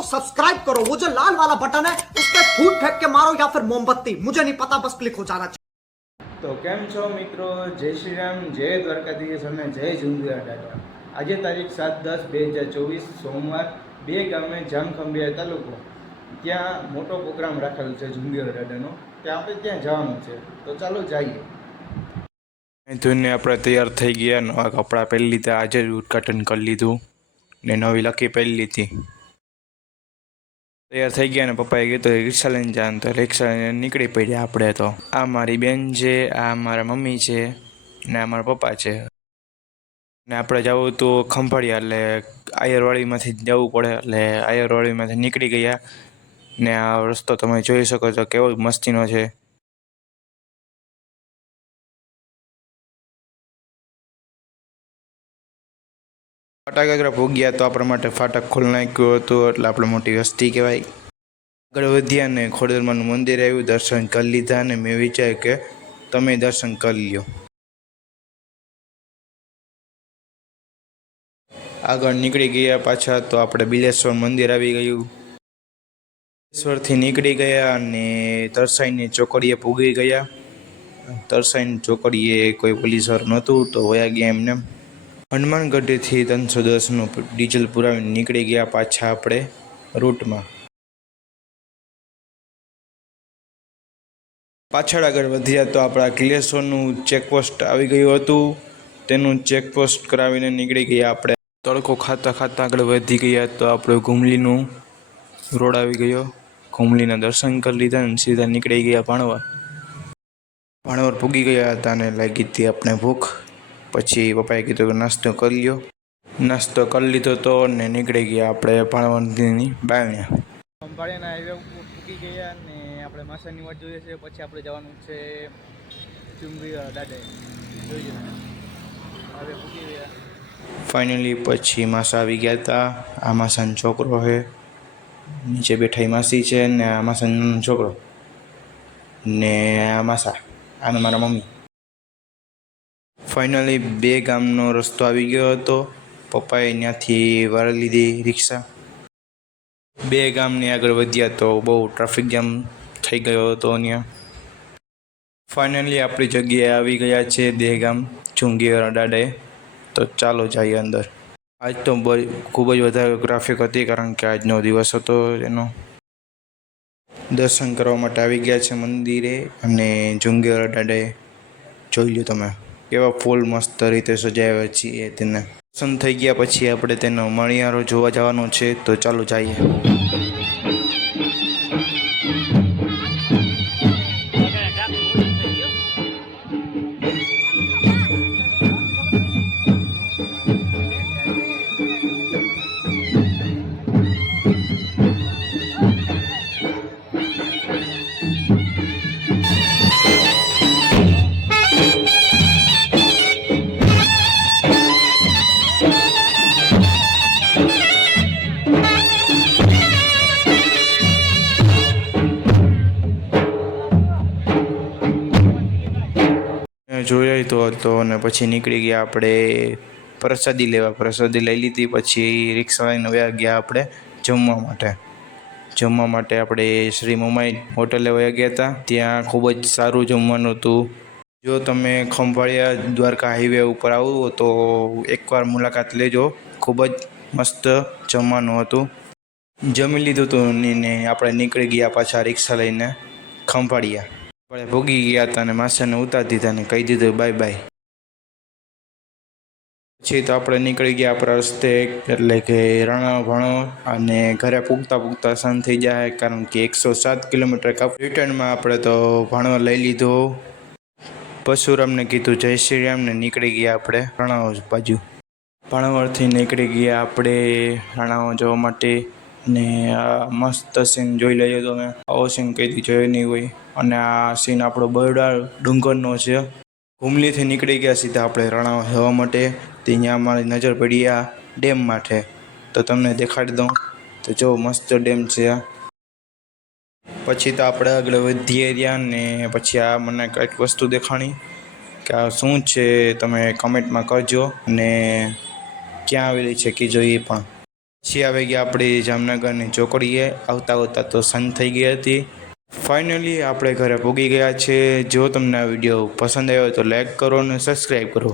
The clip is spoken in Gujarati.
तो सब्सक्राइब करो, वो जो लाल वाला बटन है उस पर फूट फेंक के मारो या फिर मोमबत्ती, मुझे नहीं पता, बस क्लिक हो जाना चाहिए। तो केम छो मित्रों, जय श्री राम, जय द्वारकाधीश અને જય ઝુંઝુરા દાદા। આજે તારીખ 7/10/2024 સોમવાર બે ગામે જામખંભાળિયા તાલુકો ત્યાં મોટો પ્રોગ્રામ રાખેલો છે ઝુંઝુરા દાદાનો, ત્યાં આપણે ત્યાં જવાનું છે, તો ચાલો જઈએ। ધોઈને આપણે તૈયાર થઈ ગયા, નવા કપડાં પહેરી લીધા, આજે જ ઉદ્ઘાટન કરી લીધું ને નવી લકી પહેરી લીધી। તૈયાર થઈ ગયા ને પપ્પાએ કીધું રિક્ષા લઈને જવાનું, તો રિક્ષા લઈને નીકળી પડ્યા આપણે। તો આ મારી બેન છે, આ મારા મમ્મી છે ને આ મારા પપ્પા છે ને આપણે જવું તો ખંભાળિયા, એટલે આયરવાડીમાંથી જવું પડે, એટલે આયરવાડીમાંથી નીકળી ગયા ને આ રસ્તો તમે જોઈ શકો છો કેવો મસ્તીનો છે। ફાટક આગળ ભોગ્યા તો આપણા માટે ફાટક ખોલી નાખ્યું હતું, એટલે આપણે મોટી હસ્તી કહેવાય। આગળ વધ્યા ને ખોડલમાનું મંદિર આવ્યું, દર્શન કરી લીધા ને મેં વિચાર્યું કે તમે દર્શન કરી લ્યો। આગળ નીકળી ગયા પાછા તો આપણે બિલેશ્વર મંદિર આવી ગયું। બિલેશ્વરથી નીકળી ગયા અને તરસાઈની ચોકડીએ પૂગી ગયા। તરસાઈની ચોકડીએ કોઈ પોલીસવાળું નહોતું તો વયા ગયા એમને। હનુમાનગઢથી 310નું ડીઝલ પુરાવીને નીકળી ગયા પાછા આપણે રૂટમાં। પાછળ આગળ વધ્યા તો આપણા કિલેશ્વરનું ચેકપોસ્ટ આવી ગયું હતું, તેનું ચેકપોસ્ટ કરાવીને નીકળી ગયા આપણે। તડકો ખાતા ખાતા આગળ વધી ગયા તો આપણે ઘુમલીનું રોડ આવી ગયો, ઘુમલીના દર્શન કરી લીધા અને સીધા નીકળી ગયા ભાણવર। ભાણવર પૂગી ગયા હતા અને લાગી હતી આપણે ભૂખ, પછી પપ્પાએ કીધું કે નાસ્તો કરી લ્યો। નાસ્તો કરી લીધો તો ને નીકળી ગયા આપણે ભાણવરની બાયણે। ખંભાળિયાના હાઈવે ઉપર પૂકી ગયા ને આપણે માસાની વાટ જોઈએ છે, પછી આપણે જવાનું છે ઝુંઝુરા દાદાએ, જોઈ હવે પૂકી ગયા। ફાઇનલી પછી માસા આવી ગયા હતા। આ માસાનો છોકરો છે, નીચે બેઠા માસી છે ને આ માસાનો છોકરો ને આ માસા, આને મારા મમ્મી। ફાઇનલી બે ગામનો રસ્તો આવી ગયો હતો, પપ્પાએ ત્યાંથી વાળી લીધી રિક્ષા। બે ગામની આગળ વધ્યા તો બહુ ટ્રાફિક જામ થઈ ગયો હતો ત્યાં। ફાઇનલી આપણી જગ્યાએ આવી ગયા છે બે ગામ ઝુંઝુરા દાદાએ, તો ચાલો જઈએ અંદર। આજ તો ખૂબ જ વધારે ટ્રાફિક હતી, કારણ કે આજનો દિવસ હતો એનો। દર્શન કરવા માટે આવી ગયા છે મંદિરે અને ઝુંઝુરા દાદાએ જોઈ લો તમે કેવા ફૂલ મસ્ત રીતે સજાવ્યા છીએ તેને। દર્શન થઈ ગયા પછી આપણે તેનો મણિયારો જોવા જવાનો છે, તો ચાલો જઈએ। જોઈ તો હતો અને પછી નીકળી ગયા આપણે પ્રસાદી લેવા। પ્રસાદી લઈ લીધી પછી રિક્ષા લઈને વયા ગયા આપણે જમવા માટે આપણે શ્રી મોમાઈ હોટલે વયા ગયા હતા। ત્યાં ખૂબ જ સારું જમવાનું હતું। જો તમે ખંભાળિયા દ્વારકા હાઈવે ઉપર આવો તો એકવાર મુલાકાત લેજો, ખૂબ જ મસ્ત જમવાનું હતું। જમી લીધું હતું ને આપણે નીકળી ગયા પાછા રિક્ષા લઈને ખંભાળિયા। આપણે ભોગી ગયા હતા અને માસાને ઉતારી દીધા ને કહી દીધું બાય બાય। પછી તો આપણે નીકળી ગયા આપણા રસ્તે, એટલે કે રાણા ભાણો, અને ઘરે પૂગતા સાંજ થઈ જાય, કારણ કે 107 કિલોમીટર રિટર્નમાં આપણે તો ભાણવા લઈ લીધો। પરશુરામને કીધું જય શ્રી રામ ને નીકળી ગયા આપણે રાણાઓ બાજુ। ભાણવરથી નીકળી ગયા આપણે રાણાઓ જવા માટે ને આ મસ્ત સીન જોઈ લેજો તમે, આવો સીન કઈથી જોયો નહીં હોય। અને આ સીન આપણો બરડા ડુંગરનો છે। ઘુમલીથી નીકળી ગયા સીધા આપણે રાણાઓ જવા માટે, ત્યાં અમારી નજર પડી આ ડેમ માટે, તો તમને દેખાડી દઉં। તો જો મસ્ત ડેમ છે આ। પછી તો આપણે આગળ વધીએ રહ્યા ને પછી આ મને કંઈક વસ્તુ દેખાણી કે આ શું છે, તમે કમેન્ટમાં કરજો અને ક્યાં આવેલી છે કે જોઈએ પણ। પછી આવી ગયા આપણી જામનગરની ચોકડીએ. આવતા આવતા તો સાંજ થઈ ગઈ હતી. ફાઇનલી આપણે ઘરે પહોંચી ગયા છે. જો તમને આ વિડીયો પસંદ આવ્યો તો લાઈક કરો અને સબસ્ક્રાઈબ કરો.